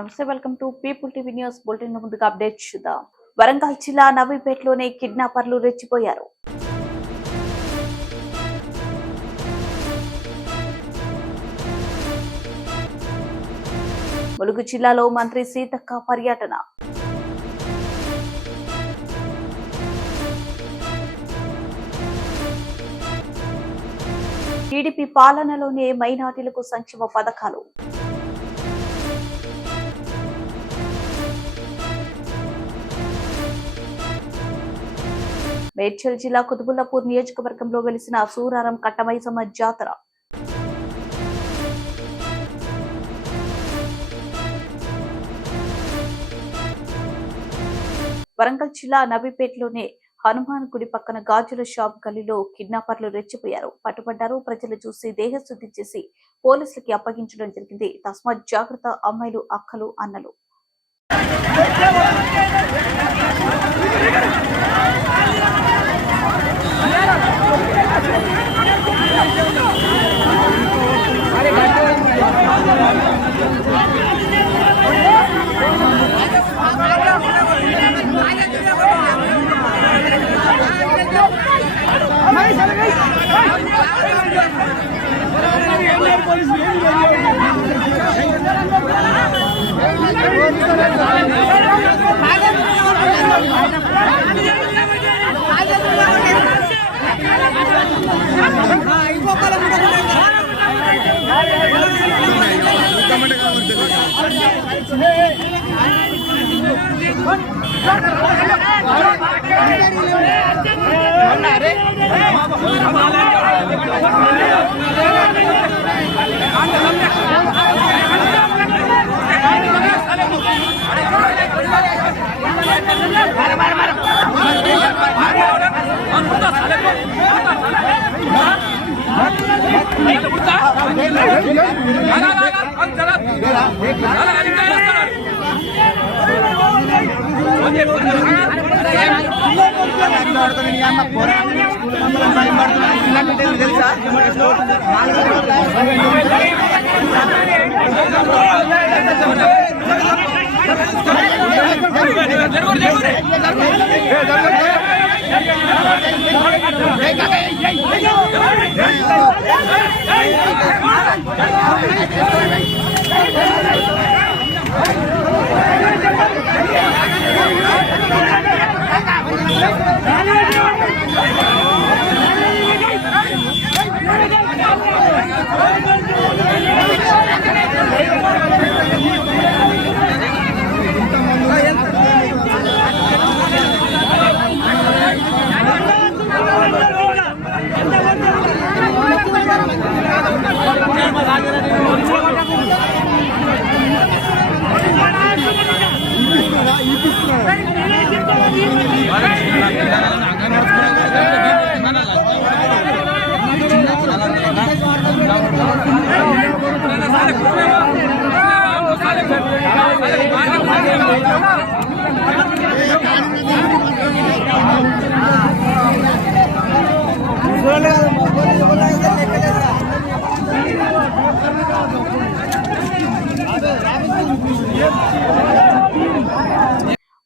నమస్తే, welcome to people TV news bulletin. ముందుగా update చూద్దాం. వరంగల్ జిల్లా నవీపేటలోనే కిడ్నాపర్లు రెచ్చిపోయారు. ములుగు జిల్లాలో మంత్రి సీతక్క పర్యటన. టీడీపీ పాలనలోనే మైనార్టీలకు సంక్షేమ పథకాలు. మేడ్చల్ జిల్లా కుతుబుల్లాపూర్ నియోజకవర్గంలో వెలిసిన సూరారం కట్టమైసమ్మ జాతర. వరంగల్ జిల్లా నబీపేటలోనే హనుమాన్ గుడి పక్కన గాజుల షాప్ గల్లీలో కిడ్నాపర్లు రెచ్చిపోయారు. పట్టుబడ్డారు. ప్రజలు చూసి దేహశుద్ధి చేసి పోలీసులకి అప్పగించడం జరిగింది. తస్మాత్ జాగ్రత్త అమ్మాయిలు, అక్కలు, అన్నలు.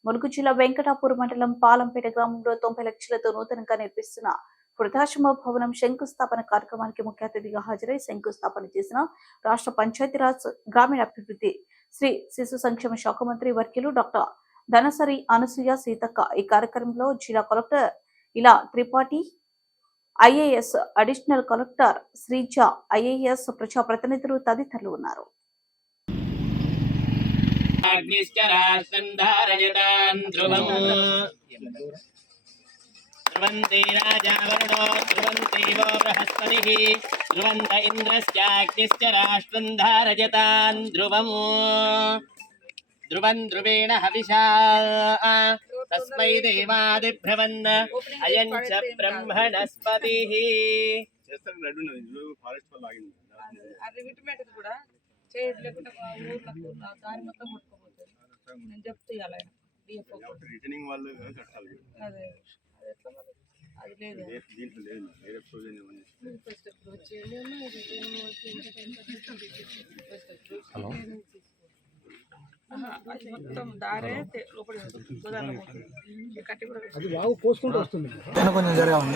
ములుగు జిల్లా వెంకటాపూర్ మండలం పాలంపేట గ్రామంలో 90 లక్షలతో నూతనంగా నిర్మిస్తున్న వృద్ధాశ్రమ భవనం శంకుస్థాపన కార్యక్రమానికి ముఖ్య అతిథిగా హాజరై శంకుస్థాపన చేసిన రాష్ట్ర పంచాయతీరాజ్ గ్రామీణాభివృద్ధి శ్రీ శిశు సంక్షేమ శాఖ మంత్రి వర్యులు డాక్టర్ ధనసరి అనసూయ సీతక్క. ఈ కార్యక్రమంలో జిల్లా కలెక్టర్ ఇలా Tripathi, IAS additional collector Sreeja, IAS ప్రజాప్రతినిధులు తదితరులు ఉన్నారు. ध्रुवन्ति राजा वरुणो ध्रुवन्ति वो बृहस्पतिः ध्रुवन्त इन्द्रश्चाग्निश्च राष्ट्रं धारयतान् ध्रुवम् ध्रुवन् ध्रुवेण हविषा तस्मै देवादिभ्रवन् अयं च ब्रह्मणस्पतिः. అది మొత్తం దారే లోపలి గోదావరి పోతుంది. ఈ కట్టి కూడా అది బాగా పోసుకుంటూ వస్తుంది. కొంచెం జరగాలి.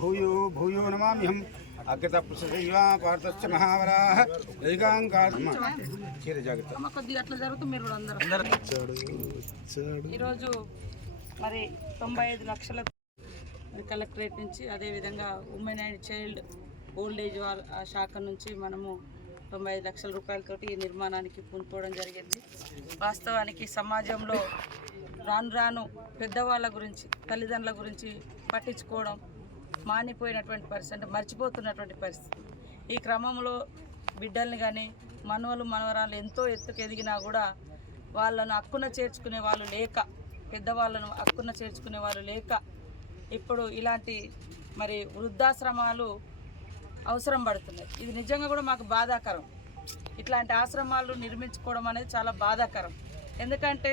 భూయో భూయో నమామ్యహం అగ్రతప్రసైవా పార్థస్య మహావరాహ దైగాంకాత్మ చీర జాగ్రత్త. అమ్మ కొద్దిగా అట్లా జరుగుతుంది. మీరు కూడా అందరూ ఈరోజు మరి 95 లక్షల కలెక్టరేట్ నుంచి, అదేవిధంగా women and child old age శాఖ నుంచి మనము 95 లక్షల రూపాయలతోటి ఈ నిర్మాణానికి పూనుకోవడం జరిగింది. వాస్తవానికి సమాజంలో రాను రాను పెద్దవాళ్ళ గురించి, తల్లిదండ్రుల గురించి పట్టించుకోవడం మానిపోయినటువంటి పరిస్థితి, అంటే మర్చిపోతున్నటువంటి పరిస్థితి. ఈ క్రమంలో బిడ్డల్ని కానీ మనవలు మనవరాలు ఎంతో ఎత్తుకు ఎదిగినా కూడా వాళ్ళను హక్కున చేర్చుకునే వాళ్ళు లేక, పెద్దవాళ్ళను హక్కున చేర్చుకునే వాళ్ళు లేక ఇప్పుడు ఇలాంటి మరి వృద్ధాశ్రమాలు అవసరం పడుతున్నాయి. ఇది నిజంగా కూడా మాకు బాధాకరం. ఇట్లాంటి ఆశ్రమాలు నిర్మించుకోవడం అనేది చాలా బాధాకరం. ఎందుకంటే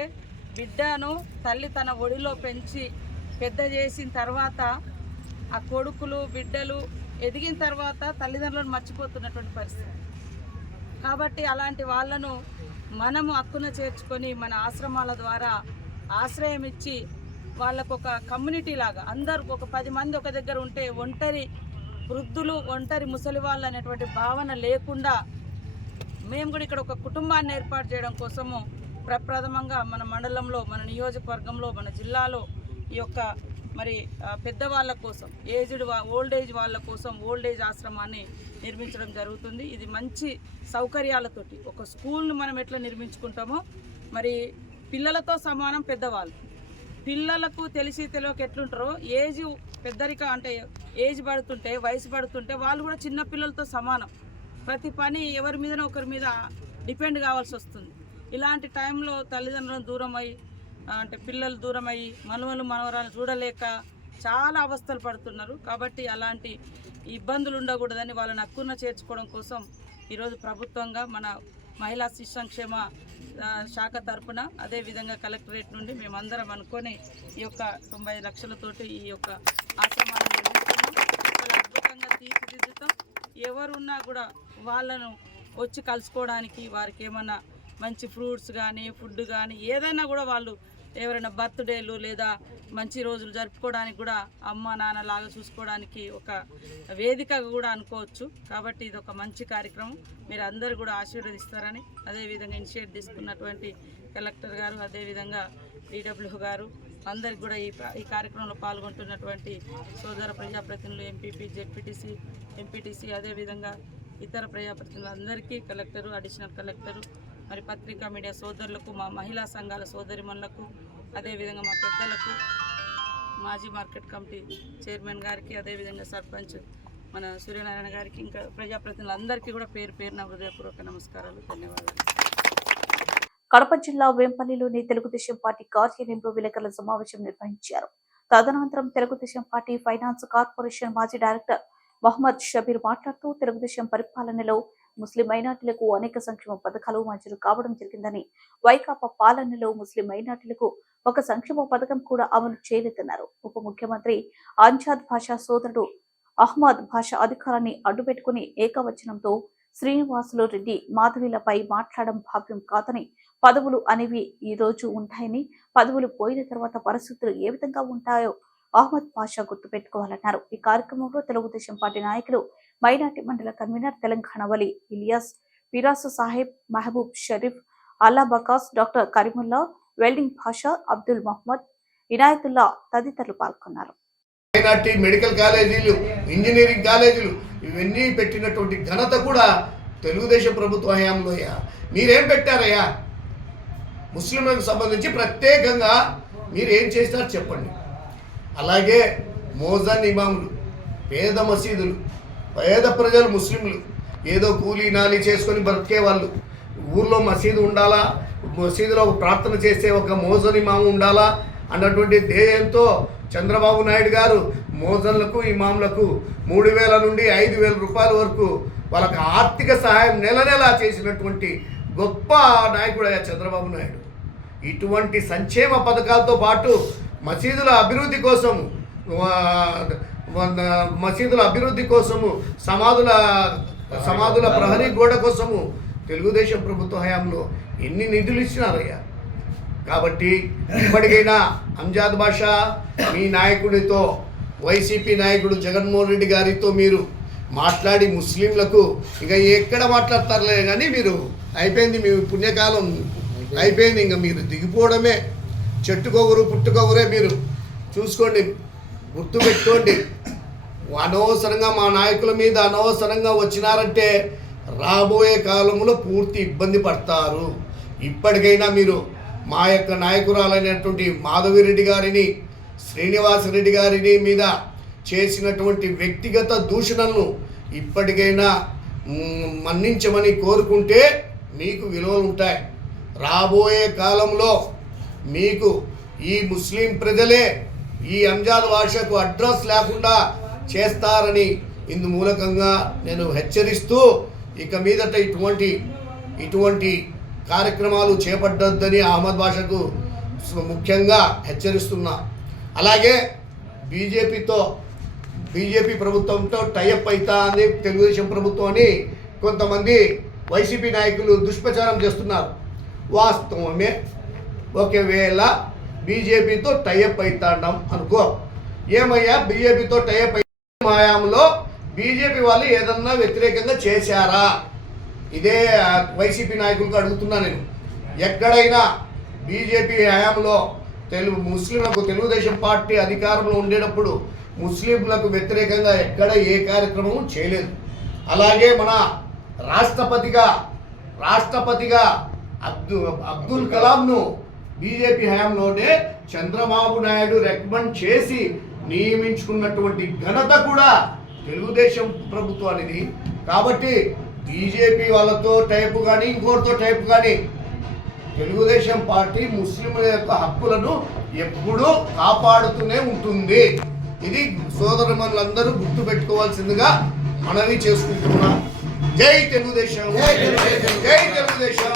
బిడ్డను తల్లి తన ఒడిలో పెంచి పెద్ద చేసిన తర్వాత ఆ కొడుకులు బిడ్డలు ఎదిగిన తర్వాత తల్లిదండ్రులను మర్చిపోతున్నటువంటి పరిస్థితి. కాబట్టి అలాంటి వాళ్ళను మనము హక్కున చేర్చుకొని మన ఆశ్రమాల ద్వారా ఆశ్రయం ఇచ్చి వాళ్ళకు ఒక కమ్యూనిటీ లాగా అందరూ ఒక 10 మంది ఒక దగ్గర ఉంటే ఒంటరి వృద్ధులు, ఒంటరి ముసలి వాళ్ళు అనేటువంటి భావన లేకుండా మేము కూడా ఇక్కడ ఒక కుటుంబాన్ని ఏర్పాటు చేయడం కోసము ప్రప్రథమంగా మన మండలంలో, మన నియోజకవర్గంలో, మన జిల్లాలో ఈ యొక్క మరి పెద్దవాళ్ళ కోసం, ఓల్డ్ ఏజ్ వాళ్ళ కోసం ఓల్డ్ ఏజ్ ఆశ్రమాన్ని నిర్మించడం జరుగుతుంది. ఇది మంచి సౌకర్యాలతోటి ఒక స్కూల్ను మనం ఎట్లా నిర్మించుకుంటామో మరి పిల్లలతో సమానం పెద్దవాళ్ళు. పిల్లలకు తెలిసి తెలియక ఎట్లుంటారో ఏజ్ పెద్దరిక అంటే ఏజ్ పడుతుంటే, వయసు పడుతుంటే వాళ్ళు కూడా చిన్న పిల్లలతో సమానం. ప్రతి పని ఎవరి మీదనో ఒకరి మీద డిపెండ్ కావాల్సి వస్తుంది. ఇలాంటి టైంలో తల్లిదండ్రులను దూరం అయ్యి, అంటే పిల్లలు దూరం అయ్యి మనవలు మనవరాలు చూడలేక చాలా అవస్థలు పడుతున్నారు. కాబట్టి అలాంటి ఇబ్బందులు ఉండకూడదని వాళ్ళని హక్కున చేర్చుకోవడం కోసం ఈరోజు ప్రభుత్వంగా మన మహిళా శిశు సంక్షేమ శాఖ తరఫున, అదేవిధంగా కలెక్టరేట్ నుండి మేమందరం అనుకొని ఈ యొక్క 95 లక్షలతోటి ఈ యొక్క ఆశ్రమాన్ని నిర్మిస్తున్నాం. చాలా అద్భుతంగా తీర్చిదిద్దుతాం. ఎవరున్నా కూడా వాళ్ళను వచ్చి కలుసుకోవడానికి, వారికి ఏమన్నా మంచి ఫ్రూట్స్ కానీ ఫుడ్ కానీ ఏదైనా కూడా వాళ్ళు ఎవరైనా బర్త్డేలు లేదా మంచి రోజులు జరుపుకోవడానికి కూడా అమ్మ నాన్న లాగా చూసుకోవడానికి ఒక వేదికగా కూడా అనుకోవచ్చు. కాబట్టి ఇది ఒక మంచి కార్యక్రమం. మీరు అందరూ కూడా ఆశీర్వదిస్తారని, అదేవిధంగా ఇనిషియేట్ తీసుకున్నటువంటి కలెక్టర్ గారు, అదేవిధంగా DW గారు, అందరికి కూడా ఈ కార్యక్రమంలో పాల్గొంటున్నటువంటి సోదర ప్రజాప్రతినిధులు, ఎంపీపీ, జెడ్పీటీసీ, ఎంపీటీసీ, అదేవిధంగా ఇతర ప్రజాప్రతినిధులు అందరికీ, కలెక్టరు, అడిషనల్ కలెక్టరు, మరి పత్రికా మీడియా సోదరులకు, మా మహిళా సంఘాల సోదరిమణులకు, అదేవిధంగా మా పెద్దలకు, మాజీ మార్కెట్ కమిటీ చైర్మన్ గారికి, అదేవిధంగా సర్పంచ్ మన సూర్యనారాయణ గారికి, ఇంకా ప్రజాప్రతినిధులందరికీ కూడా పేరు పేరున హృదయపూర్వక నమస్కారాలు, ధన్యవాదాలు. కడప జిల్లా వేంపల్లిలోని తెలుగుదేశం పార్టీ కార్యాలయంలో విలేకరుల సమావేశం నిర్వహించారు. తదనంతరం తెలుగుదేశం పార్టీ ఫైనాన్స్ కార్పొరేషన్ మాజీ డైరెక్టర్ మహమ్మద్ షబీర్ మాట్లాడుతూ తెలుగుదేశం పరిపాలనలో ముస్లిం మైనార్టీలకు అనేక సంక్షేమ పథకాలు మంజూరు కావడం జరిగిందని, వైకాపా పాలనలో ముస్లిం మైనార్టీలకు ఒక సంక్షేమ పథకం కూడా అమలు చేయలేదన్నారు. ఉప ముఖ్యమంత్రి అంజాద్ భాషా సోదరుడు అహ్మద్ భాషా అధికారాన్ని అడ్డుపెట్టుకుని ఏకవచనంతో శ్రీనివాసులు రెడ్డి మాధవిలపై మాట్లాడడం భావ్యం కాదని, పదవులు అనేవి ఈ రోజు ఉంటాయని, పదవులు పోయిన తర్వాత పరిస్థితులు ఏ విధంగా ఉంటాయో అహ్మద్ భాషా గుర్తుపెట్టుకోవాలన్నారు. ఈ కార్యక్రమంలో తెలుగుదేశం పార్టీ నాయకులు, మైనార్టీ మండల కన్వీనర్ తెలంగాణ వలి ఇలియాస్, ఫిరాసు సాహెబ్, మహబూబ్ షరీఫ్, అల్లా బకాస్, డాక్టర్ కరీముల్లా, వెల్డింగ్ భాషా, అబ్దుల్ మహమ్మద్, ఇనాయతుల్లా తదితరులు పాల్గొన్నారు. మైనార్టీ మెడికల్ కాలేజీలు, ఇంజనీరింగ్ కాలేజీలు ఇవన్నీ పెట్టినటువంటి ఘనత కూడా తెలుగుదేశం ప్రభుత్వ హయాంలోయా. మీరేం పెట్టారయ్యా? ముస్లింలకు సంబంధించి ప్రత్యేకంగా మీరు ఏం చేసినారు చెప్పండి. అలాగే మోజన్ ఇమాములు, పేద మసీదులు, పేద ప్రజలు ముస్లింలు ఏదో కూలీ నాలి చేసుకొని బ్రతికే వాళ్ళు, ఊర్లో మసీదు ఉండాలా, మసీదులో ప్రార్థన చేసే ఒక మోజన్ ఇమాము ఉండాలా అన్నటువంటి ధ్యేయంతో చంద్రబాబు నాయుడు గారు మోజన్లకు ఇమాములకు 3,000 నుండి 5,000 రూపాయల వరకు వాళ్ళకి ఆర్థిక సహాయం నెల నెలా చేసినటువంటి గొప్ప నాయకుడయ్యా చంద్రబాబు నాయుడు. ఇటువంటి సంక్షేమ పథకాలతో పాటు మసీదుల అభివృద్ధి కోసము సమాధుల ప్రహరీ గోడ కోసము తెలుగుదేశం ప్రభుత్వ హయాంలో ఎన్ని నిధులు ఇచ్చినారయ్యా. కాబట్టి ఇప్పటికైనా అంజాద్ బాషా మీ నాయకుడితో, వైసీపీ నాయకుడు జగన్మోహన్ రెడ్డి గారితో మీరు మాట్లాడి ముస్లింలకు ఇంకా ఎక్కడ మాట్లాడతారులే కానీ మీరు అయిపోయింది, మీ పుణ్యకాలం అయిపోయింది, ఇంకా మీరు దిగిపోవడమే, చెట్టుకొకరు పుట్టుకొకరే. మీరు చూసుకోండి, గుర్తుపెట్టుకోండి, అనవసరంగా మా నాయకుల మీద అనవసరంగా వచ్చినారంటే రాబోయే కాలంలో పూర్తి ఇబ్బంది పడతారు. ఇప్పటికైనా మీరు మా యొక్క నాయకురాలైనటువంటి మాధవిరెడ్డి గారిని, శ్రీనివాసరెడ్డి గారిని మీద చేసినటువంటి వ్యక్తిగత దూషణలను ఇప్పటికైనా మన్నించమని కోరుకుంటే మీకు విలువలు ఉంటాయి. రాబోయే కాలంలో మీకు ఈ ముస్లిం ప్రజలే ఈ అంజాద్ భాషకు అడ్రస్ లేకుండా చేస్తారని ఇందు మూలకంగా నేను హెచ్చరిస్తూ ఇక మీదట ఇటువంటి కార్యక్రమాలు చేపట్టొద్దని అహ్మద్ భాషకు ముఖ్యంగా హెచ్చరిస్తున్నా. అలాగే బీజేపీ ప్రభుత్వంతో టైఅప్ అవుతా అని తెలుగుదేశం ప్రభుత్వం అని కొంతమంది వైసీపీ నాయకులు దుష్ప్రచారం చేస్తున్నారు. వాస్తవమే, ఒకవేళ బీజేపీతో టైఅప్ అవుతాం అనుకో, ఏమయ్యా బీజేపీతో టైఅప్ హయాంలో బీజేపీ వాళ్ళు ఏదన్నా వ్యతిరేకంగా చేశారా? ఇదే వైసీపీ నాయకులకు అడుగుతున్నా నేను. ఎక్కడైనా బీజేపీ హయాంలో ముస్లింలకు తెలుగుదేశం పార్టీ అధికారంలో ఉండేటప్పుడు ముస్లింలకు వ్యతిరేకంగా ఎక్కడ ఏ కార్యక్రమం చేయలేదు. అలాగే మన రాష్ట్రపతిగా అబ్దుల్ కలాంను బీజేపీ హయాంలోనే చంద్రబాబు నాయుడు రికమెండ్ చేసి నియమించుకున్నటువంటి ఘనత కూడా తెలుగుదేశం ప్రభుత్వానిది. కాబట్టి బీజేపీ వాళ్ళతో టైపు కానీ ఇంకోటితో టైపు కానీ తెలుగుదేశం పార్టీ ముస్లింల యొక్క హక్కులను ఎప్పుడూ కాపాడుతూనే ఉంటుంది. ఇది సోదరులందరూ గుర్తుపెట్టుకోవాల్సిందిగా మనవి చేసుకుంటున్నాం. జై తెలుగుదేశం, జై తెలుగుదేశం,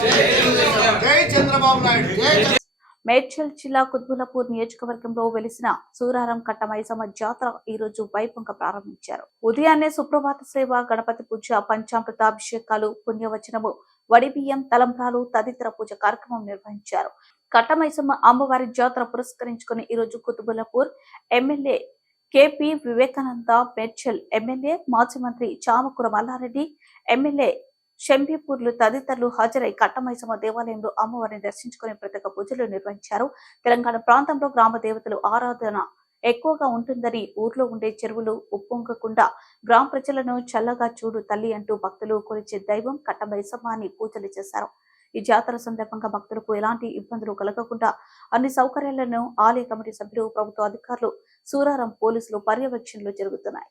జై చంద్రబాబు నాయుడు. మేడ్చల్ జిల్లా కుత్బుల్లాపూర్ నియోజకవర్గంలో వెలిసిన సూరారం కట్ట మైసమ్మ జాతర ఈ రోజు వైభవంగా ప్రారంభించారు. ఉదయాన్నే సుప్రభాత సేవ, గణపతి పూజ, పంచామృతాభిషేకాలు, పుణ్యవచనము, వడిబియ్యం, తలంబ్రాలు తదితర పూజ కార్యక్రమం నిర్వహించారు. కట్ట మైసమ్మ అమ్మవారి జాతర పురస్కరించుకుని ఈ రోజు కుత్బుల్లాపూర్ ఎమ్మెల్యే కేపీ వివేకానంద, మేడ్చల్ ఎమ్మెల్యే మాజీ మంత్రి చామకూర మల్లారెడ్డి, ఎమ్మెల్యే షంబీపూర్లు తదితరులు హాజరై కట్టమైసమ్మ దేవాలయంలో అమ్మవారిని దర్శించుకుని ప్రత్యేక పూజలు నిర్వహించారు. తెలంగాణ ప్రాంతంలో గ్రామ దేవతలు ఆరాధన ఎక్కువగా ఉంటుందని, ఊర్లో ఉండే చెరువులు ఉప్పొంగకుండా గ్రామ ప్రజలను చల్లగా చూడు తల్లి అంటూ భక్తులు కొలిచే దైవం కట్టమైసమ్మ అని పూజలు చేశారు. ఈ జాతర సందర్భంగా భక్తులకు ఎలాంటి ఇబ్బందులు కలగకుండా అన్ని సౌకర్యాలను ఆలయ కమిటీ సభ్యులు, ప్రభుత్వ అధికారులు, సూరారం పోలీసులు పర్యవేక్షణలు జరుగుతున్నాయి.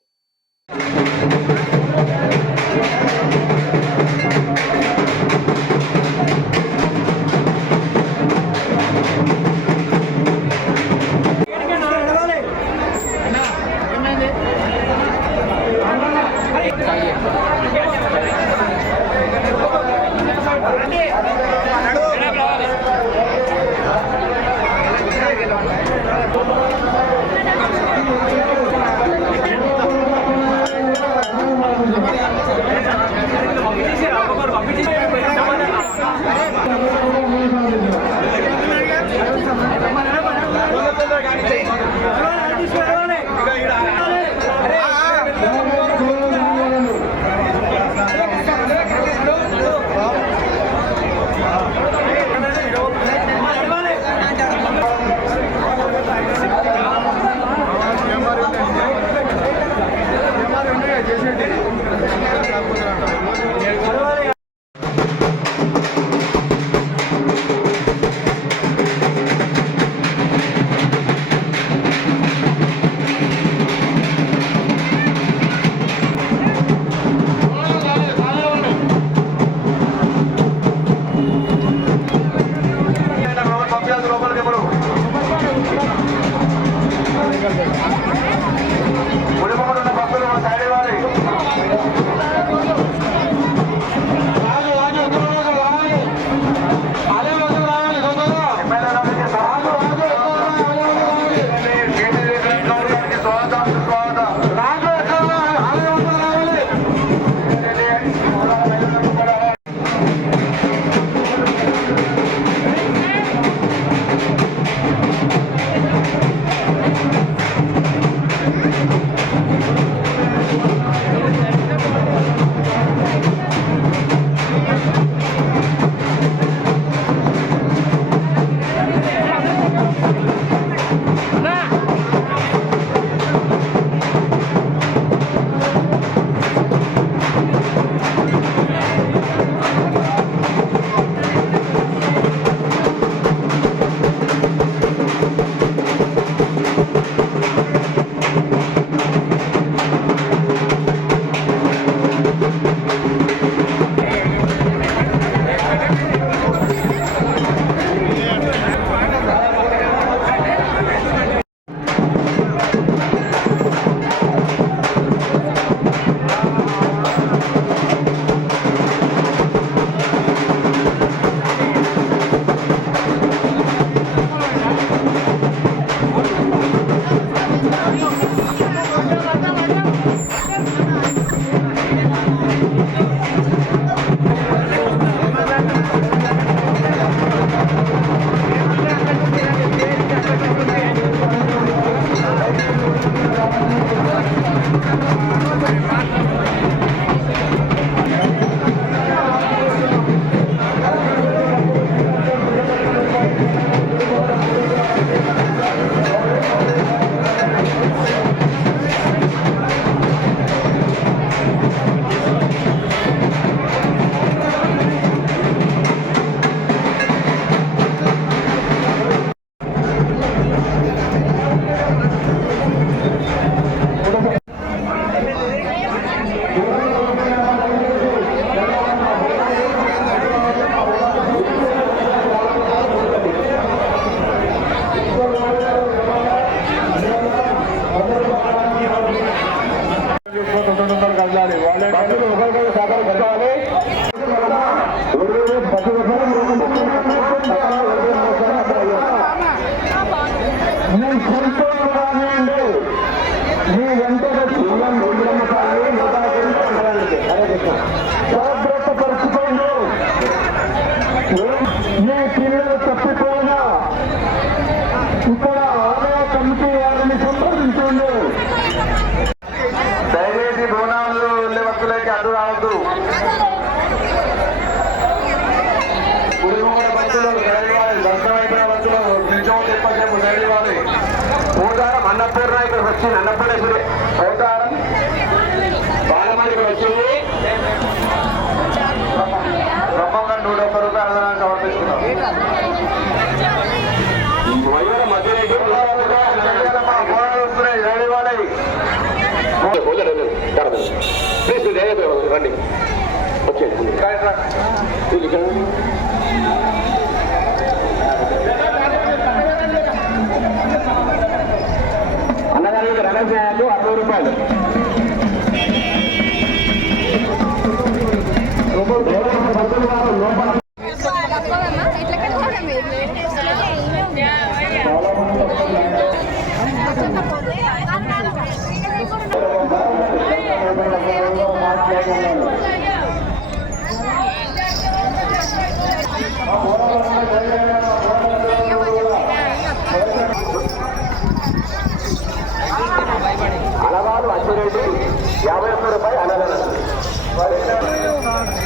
ముడిపడున్న భక్తులు సైడ్ వారి ఇక్కడ ఆలయ కమిటీ వారిని సంప్రదించండి. దయచేసి బోనాలు వెళ్ళే భక్తులకి అడ్డు రావద్దు. పులిగొండ భక్తులు దర్శనమైపోయిన భక్తులు నిజం చెప్పేపు దయవాలి. పోతారం అన్నపూర్ణ ఇక్కడ వచ్చింది. అన్నపూర్ణేశ్వరి పోతారం బాలమణికి వచ్చింది. బ్రహ్మంగా 101 రూపాయలు అన్నదానం సమర్పిస్తున్నాం. రండి వచ్చేది అన్నదానికి రణజయాలు 60 రూపాయలు. అలవాలు అచ్చిరెడ్డి 51 రూపాయలు.